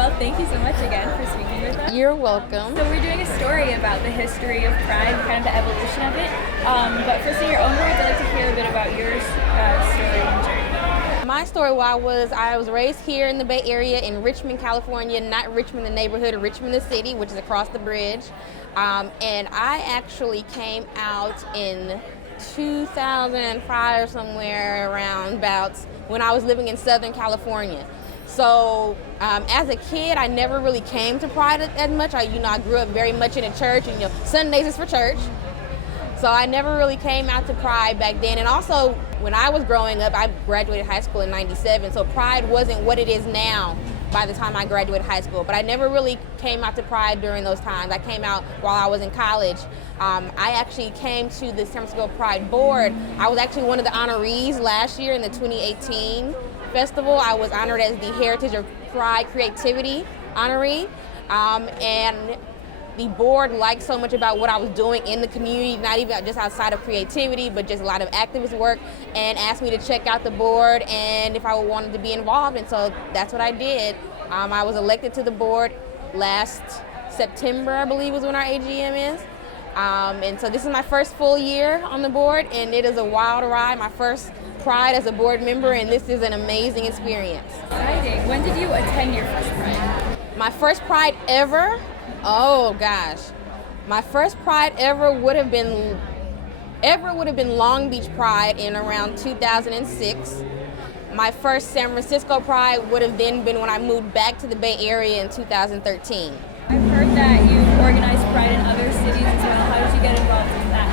Well, thank you so much again for speaking with us. You're welcome. So we're doing a story about the history of Pride, kind of the evolution of it. But first, in your own words, I'd like to hear a bit about your story and journey. My story, I was raised here in the Bay Area in Richmond, California, not Richmond the neighborhood, Richmond the city, which is across the bridge. And I actually came out in 2005 or somewhere around about when I was living in Southern California. So as a kid, I never really came to Pride as much. I grew up very much in a church, and Sundays is for church. So I never really came out to Pride back then. And also, when I was growing up, I graduated high school in '97, so Pride wasn't what it is now by the time I graduated high school. But I never really came out to Pride during those times. I came out while I was in college. I actually came to the San Francisco Pride Board. I was actually one of the honorees last year in the 2018 festival. I was honored as the Heritage of Pride Creativity honoree. And the board liked so much about what I was doing in the community, not even just outside of creativity, but just a lot of activist work, and asked me to check out the board and if I wanted to be involved, and so that's what I did. I was elected to the board last September, I believe was when our AGM is. And so this is my first full year on the board, and it is a wild ride, my first Pride as a board member, and this is an amazing experience. Exciting. When did you attend your first Pride? My first Pride ever? Oh gosh, my first Pride ever would have been Long Beach Pride in around 2006. My first San Francisco Pride would have then been when I moved back to the Bay Area in 2013. I've heard that you organized Pride in other cities as well. How did you get involved in that?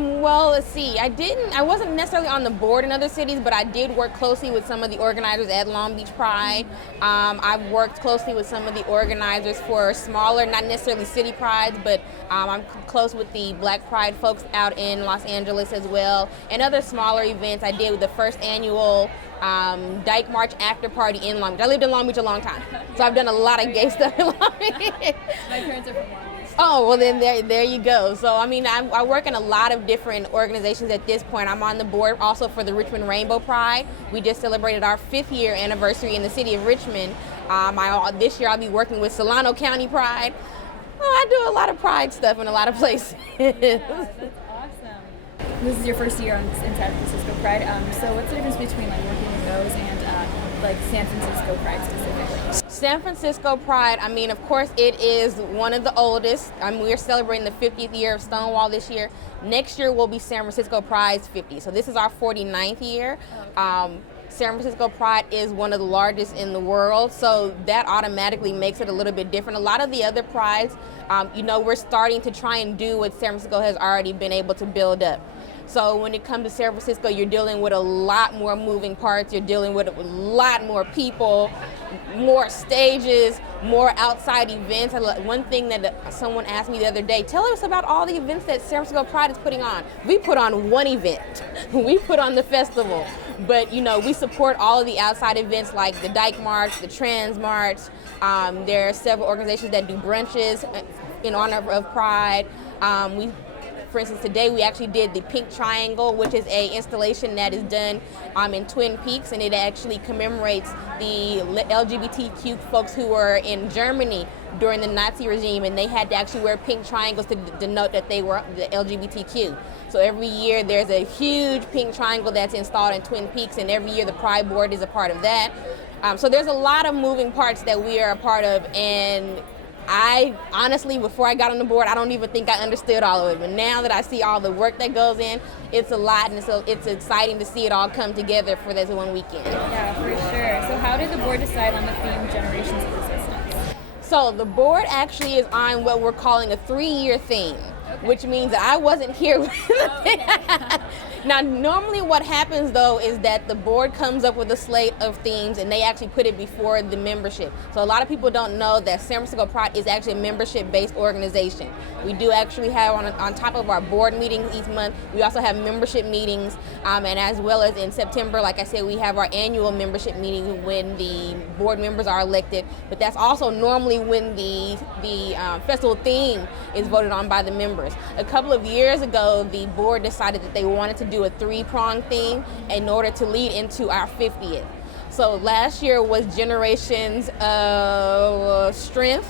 Well, let's see. I wasn't necessarily on the board in other cities, but I did work closely with some of the organizers at Long Beach Pride. I've worked closely with some of the organizers for smaller, not necessarily city prides, but I'm close with the Black Pride folks out in Los Angeles as well, and other smaller events. I did with the first annual Dyke March after party in Long Beach. I lived in Long Beach a long time, so I've done a lot of gay stuff in Long Beach. My parents are from Long Beach. Oh, well then there you go. So I work in a lot of different organizations at this point. I'm on the board also for the Richmond Rainbow Pride. We just celebrated our 5th year anniversary in the city of Richmond. This year I'll be working with Solano County Pride. I do a lot of Pride stuff in a lot of places. Yeah, that's awesome. This is your first year in San Francisco Pride. So what's the difference between working with those and San Francisco Pride specifically? San Francisco Pride, of course, it is one of the oldest. We're celebrating the 50th year of Stonewall this year. Next year will be San Francisco Pride's 50. So this is our 49th year. San Francisco Pride is one of the largest in the world, so that automatically makes it a little bit different. A lot of the other prides, we're starting to try and do what San Francisco has already been able to build up. So when it comes to San Francisco, you're dealing with a lot more moving parts, you're dealing with a lot more people, more stages, more outside events. One thing that someone asked me the other day, tell us about all the events that San Francisco Pride is putting on. We put on one event. We put on the festival. But, we support all of the outside events like the Dyke March, the Trans March. There are several organizations that do brunches in honor of Pride. For instance, today we actually did the Pink Triangle, which is an installation that is done in Twin Peaks, and it actually commemorates the LGBTQ folks who were in Germany during the Nazi regime, and they had to actually wear pink triangles to denote that they were the LGBTQ. So every year there's a huge pink triangle that's installed in Twin Peaks, and every year the Pride Board is a part of that. So there's a lot of moving parts that we are a part of, and I honestly, before I got on the board, I don't even think I understood all of it. But now that I see all the work that goes in, it's a lot, and so it's exciting to see it all come together for this one weekend. Yeah, for sure. So how did the board decide on the theme Generations of Resistance? So the board actually is on what we're calling a 3-year theme, which means that I wasn't here. Now, normally what happens, though, is that the board comes up with a slate of themes and they actually put it before the membership. So a lot of people don't know that San Francisco Pride is actually a membership-based organization. We do actually have, on top of our board meetings each month, we also have membership meetings, and as well as in September, like I said, we have our annual membership meeting when the board members are elected, but that's also normally when the festival theme is voted on by the members. A couple of years ago, the board decided that they wanted to do a 3-pronged theme in order to lead into our 50th. So last year was Generations of Strength.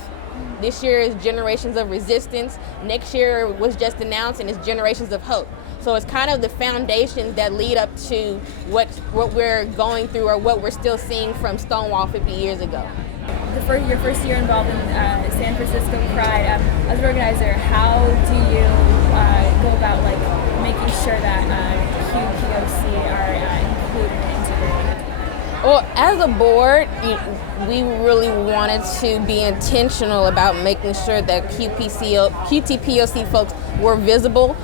This year is Generations of Resistance. Next year was just announced, and it's Generations of Hope. So it's kind of the foundations that lead up to what we're going through, or what we're still seeing from Stonewall 50 years ago. Your first year involved in San Francisco Pride. As an organizer, how do you go about like making sure that QPOC are included and integrated? Well, as a board, we really wanted to be intentional about making sure that QTPOC folks were visible,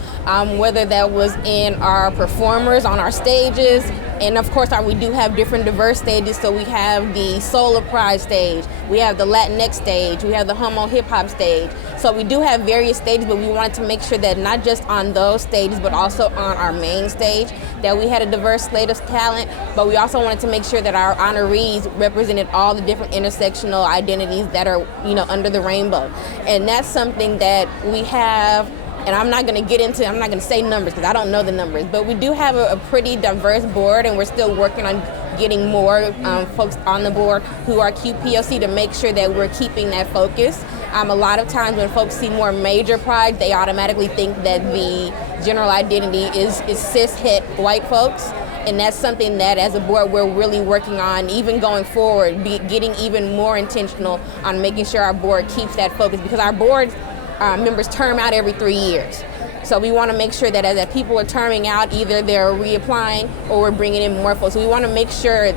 whether that was in our performers on our stages, and of course we do have different diverse stages. So we have the Soul of Pride stage, we have the Latinx stage, we have the Homo Hip Hop stage. So we do have various stages, but we wanted to make sure that not just on those stages, but also on our main stage, that we had a diverse slate of talent. But we also wanted to make sure that our honorees represented all the different intersectional identities that are, under the rainbow. And that's something that we have. And I'm not going to say numbers because I don't know the numbers, but we do have a pretty diverse board, and we're still working on getting more folks on the board who are QPOC to make sure that we're keeping that focus. A lot of times when folks see more major pride, they automatically think that the general identity is cis-het white folks. And that's something that as a board we're really working on, even going forward, getting even more intentional on making sure our board keeps that focus, because our board members term out every 3 years. So we want to make sure that as people are terming out, either they're reapplying or we're bringing in more folks. So we want to make sure,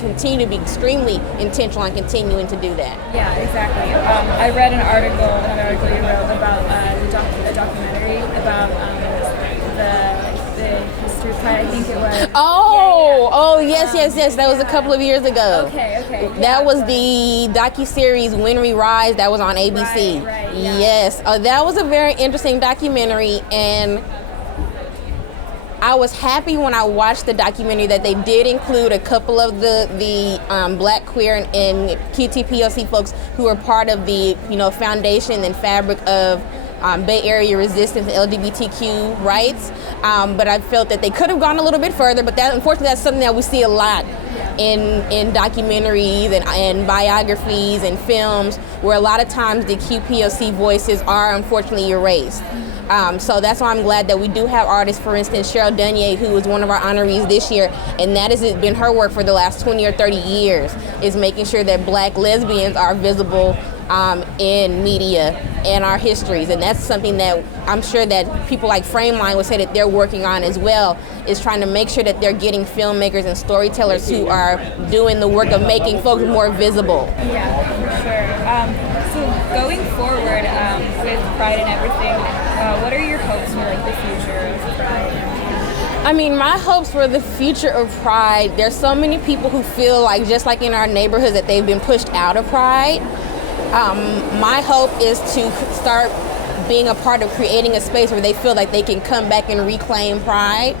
continue to be extremely intentional on continuing to do that. Yeah, exactly. I read another article you wrote about a documentary about the history of Pride, I think it was. Yes. That was a couple of years ago. Okay. That was the docuseries When We Rise. That was on ABC. Right, yeah. Yes, that was a very interesting documentary, and I was happy when I watched the documentary that they did include a couple of the Black, queer, and QTPOC folks who are part of the foundation and fabric of Bay Area resistance and LGBTQ rights, but I felt that they could have gone a little bit further. But unfortunately, that's something that we see a lot in documentaries and biographies and films, where a lot of times the QPOC voices are unfortunately erased. So that's why I'm glad that we do have artists, for instance, Cheryl Dunye, who is one of our honorees this year, and that has been her work for the last 20 or 30 years, is making sure that Black lesbians are visible in media and our histories. And that's something that I'm sure that people like Frameline would say that they're working on as well, is trying to make sure that they're getting filmmakers and storytellers who are doing the work of making folks more visible. Yeah, for sure. So going forward with Pride and everything, what are your hopes for the future of Pride? My hopes for the future of Pride, there's so many people who feel like, just like in our neighborhoods, that they've been pushed out of Pride. My hope is to start being a part of creating a space where they feel like they can come back and reclaim Pride.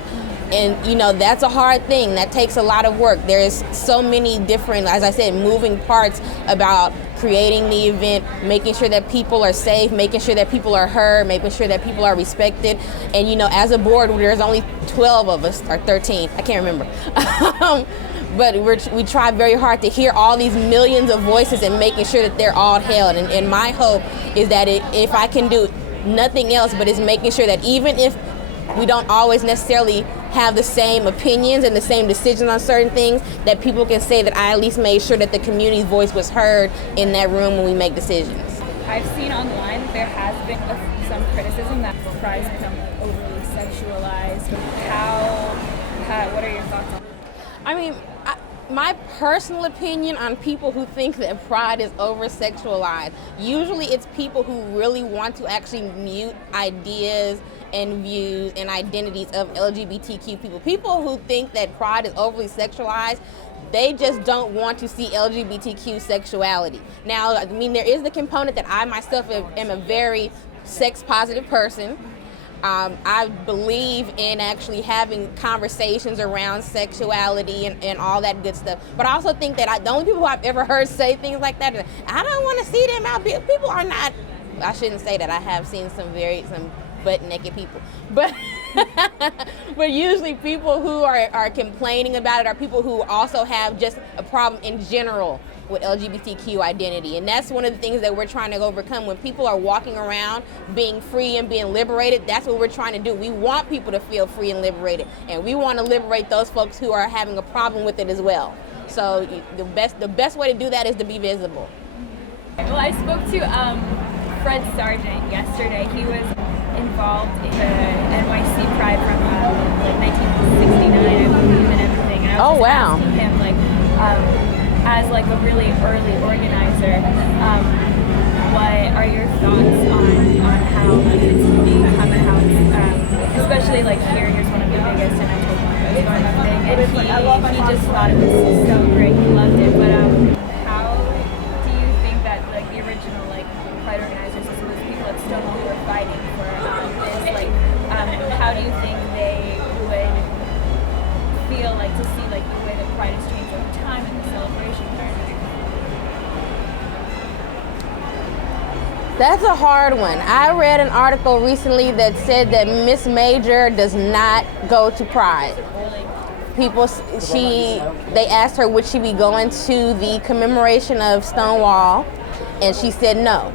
And, that's a hard thing. That takes a lot of work. There's so many different, as I said, moving parts about creating the event, making sure that people are safe, making sure that people are heard, making sure that people are respected. And, as a board, there's only 12 of us, or 13, I can't remember. But we try very hard to hear all these millions of voices and making sure that they're all held. And my hope is that if I can do nothing else, but is making sure that even if we don't always necessarily have the same opinions and the same decisions on certain things, that people can say that I at least made sure that the community's voice was heard in that room when we make decisions. I've seen online that there has been some criticism that Pride's become overly sexualized. What are your thoughts on that? My personal opinion on people who think that Pride is over-sexualized, usually it's people who really want to actually mute ideas and views and identities of LGBTQ people. People who think that Pride is overly sexualized, they just don't want to see LGBTQ sexuality. Now, there is the component that I myself am a very sex-positive person. I believe in actually having conversations around sexuality and all that good stuff. But I also think that the only people I've ever heard say things like that, I don't want to see them out. People are not, I shouldn't say that. I have seen some butt naked people. But But usually people who are complaining about it are people who also have just a problem in general with LGBTQ identity. And that's one of the things that we're trying to overcome. When people are walking around being free and being liberated, that's what we're trying to do. We want people to feel free and liberated. And we want to liberate those folks who are having a problem with it as well. So the best way to do that is to be visible. Well, I spoke to Fred Sargent yesterday. He was involved in the NYC Pride from like 1969, I believe, and everything. And I was asking him, like, as like a really early organizer, what are your thoughts on how it's become a house, especially like here's one of the biggest, and I told him I was going up thing, and he just thought it was so great, he loved it. But how do you think that like the original like Pride organizers, as well as people at Stonewall who were fighting for this, like how do you think they would feel like to see like the way that Pride has changed over time and the celebration part? That's a hard one. I read an article recently that said that Miss Major does not go to Pride. They asked her would she be going to the commemoration of Stonewall, and she said no.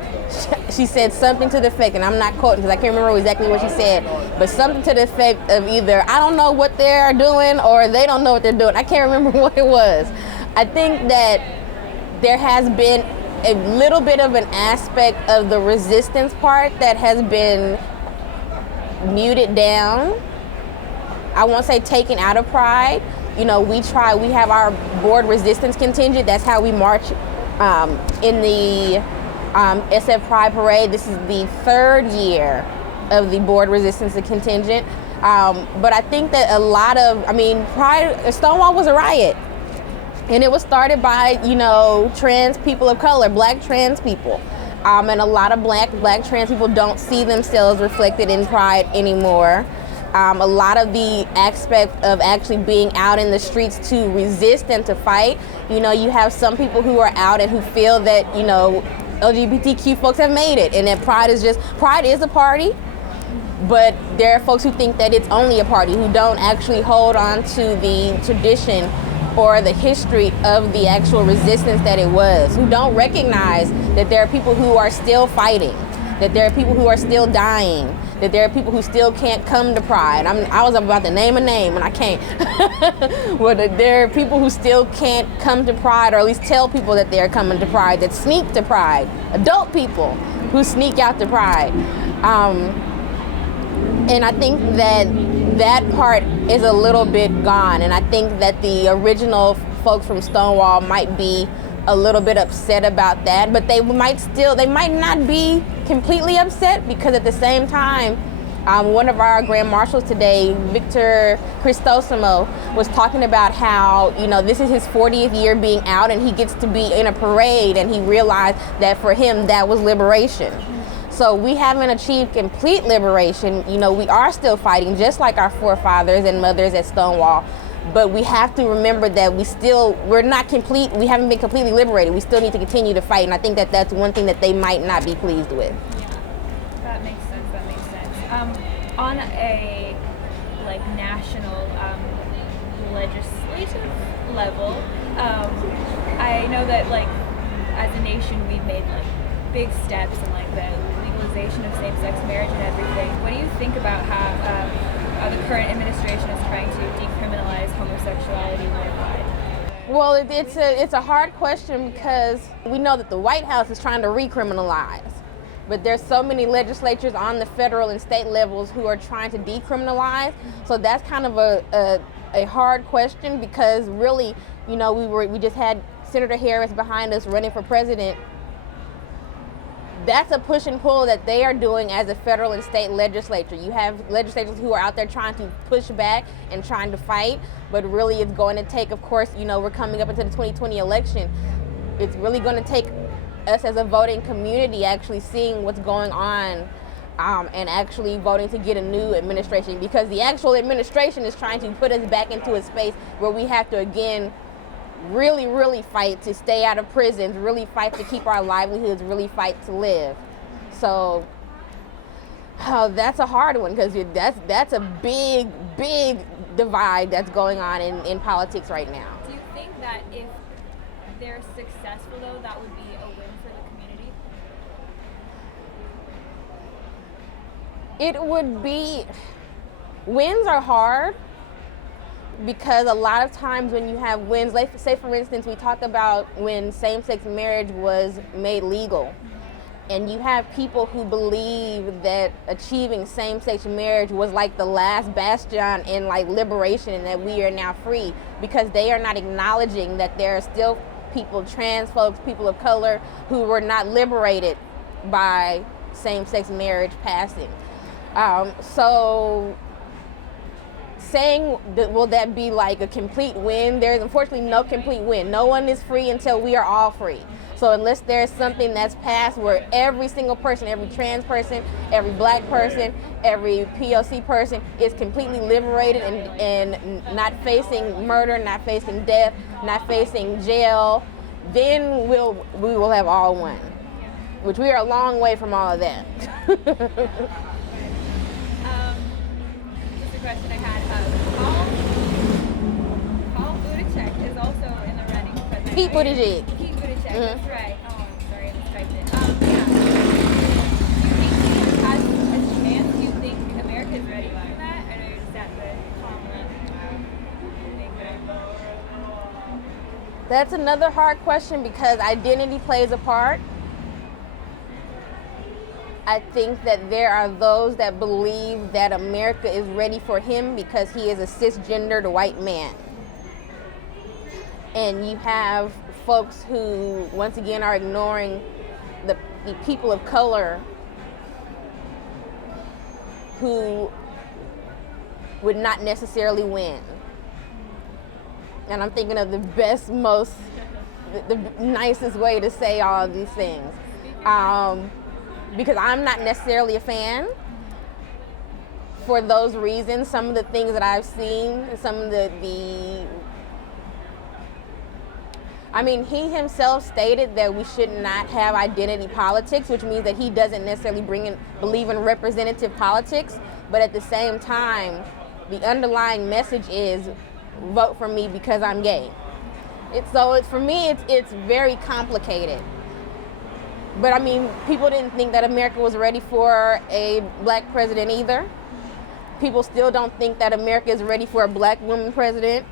She said something to the effect, and I'm not quoting because I can't remember exactly what she said, but something to the effect of either I don't know what they're doing or they don't know what they're doing. I can't remember what it was. I think that there has been a little bit of an aspect of the resistance part that has been muted down. I won't say taken out of Pride. You know, we have our board resistance contingent. That's how we march in the SF Pride Parade. This is the 3rd year of the board resistance contingent. But I think that Pride, Stonewall was a riot. And it was started by, trans people of color, black trans people. And a lot of black trans people don't see themselves reflected in Pride anymore. A lot of the aspect of actually being out in the streets to resist and to fight, you have some people who are out and who feel that, LGBTQ folks have made it and that Pride is a party, but there are folks who think that it's only a party, who don't actually hold on to the tradition or the history of the actual resistance that it was, who don't recognize that there are people who are still fighting, that there are people who are still dying, that there are people who still can't come to Pride. I was about to name a name and I can't. But there are people who still can't come to Pride, or at least tell people that they're coming to Pride, that sneak to Pride. Adult people who sneak out to Pride. And I think that part is a little bit gone. And I think that the original folks from Stonewall might be a little bit upset about that, but they might not be completely upset, because at the same time, one of our grand marshals today, Victor Cristosimo, was talking about how, this is his 40th year being out and he gets to be in a parade, and he realized that for him, that was liberation. So we haven't achieved complete liberation. We are still fighting, just like our forefathers and mothers at Stonewall. But we have to remember that we're not complete. We haven't been completely liberated. We still need to continue to fight, and I think that that's one thing that they might not be pleased with. Yeah, that makes sense. On a national legislative level, I know that as a nation we've made big steps in the legalization of same-sex marriage and everything. What do you think about how the current administration is trying to decriminalize homosexuality worldwide? Well, it's a hard question, because we know that the White House is trying to recriminalize, but there's so many legislatures on the federal and state levels who are trying to decriminalize. So that's kind of a hard question, because really, we just had Senator Harris behind us running for president. That's a push and pull that they are doing as a federal and state legislature. You have legislators who are out there trying to push back and trying to fight, but really it's going to take, of course, we're coming up into the 2020 election. It's really going to take us as a voting community actually seeing what's going on and actually voting to get a new administration, because the actual administration is trying to put us back into a space where we have to, again, really, really fight to stay out of prisons, really fight to keep our livelihoods, really fight to live. So Oh, that's a hard one because that's a big divide that's going on in politics right now. Do you think that if they're successful, though, that would be a win for the community? It would be. Wins are hard because a lot of times when you have wins, like say for instance, we talked about when same-sex marriage was made legal. And you have people who believe that achieving same-sex marriage was like the last bastion in like liberation and that we are now free, because they are not acknowledging that there are still people, trans folks, people of color, who were not liberated by same-sex marriage passing. So saying that, will that be like a complete win? There's unfortunately no complete win. No one is free until we are all free. So unless there's something that's passed where every single person, every trans person, every black person, every POC person is completely liberated and not facing murder, not facing death, not facing jail, then we will have all won. Which we are a long way from all of that. Just a question I had. Paul Buttigieg is also in the running for president. Pete Buttigieg. Pete Buttigieg, Mm-hmm. that's right. Oh, I'm sorry, I mistyped it. Yeah. Do you think he has a chance? Do you think America is ready for that? I know you're just at the Kamala thing. That's another hard question because identity plays a part. I think that there are those that believe that America is ready for him because he is a cisgendered white man. And you have folks who, once again, are ignoring the people of color who would not necessarily win. And I'm thinking of the best, the nicest way to say all of these things. Because I'm not necessarily a fan for those reasons. Some of the things that I've seen, some of he himself stated that we should not have identity politics, which means that he doesn't necessarily believe in representative politics. But at the same time, the underlying message is vote for me because I'm gay. For me, it's very complicated. But people didn't think that America was ready for a black president either. People still don't think that America is ready for a black woman president.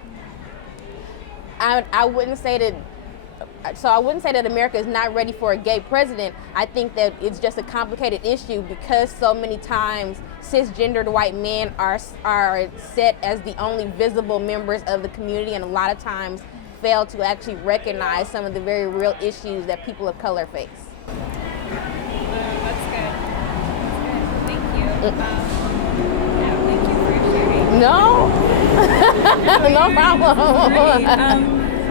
I wouldn't say that America is not ready for a gay president. I think that it's just a complicated issue because so many times cisgendered white men are set as the only visible members of the community, and a lot of times fail to actually recognize some of the very real issues that people of color face. That's good. Thank you. Thank you for sharing. No, no problem. Great.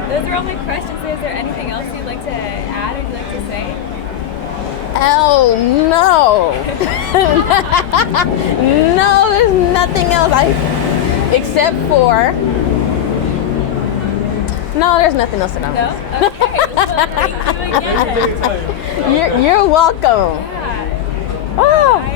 Those are all my questions. Is there anything else you'd like to add or you'd like to say? Oh, no. No, there's nothing else except for... No, there's nothing else to know. No? Okay. Well, thank you again. You're welcome. Yeah. Oh.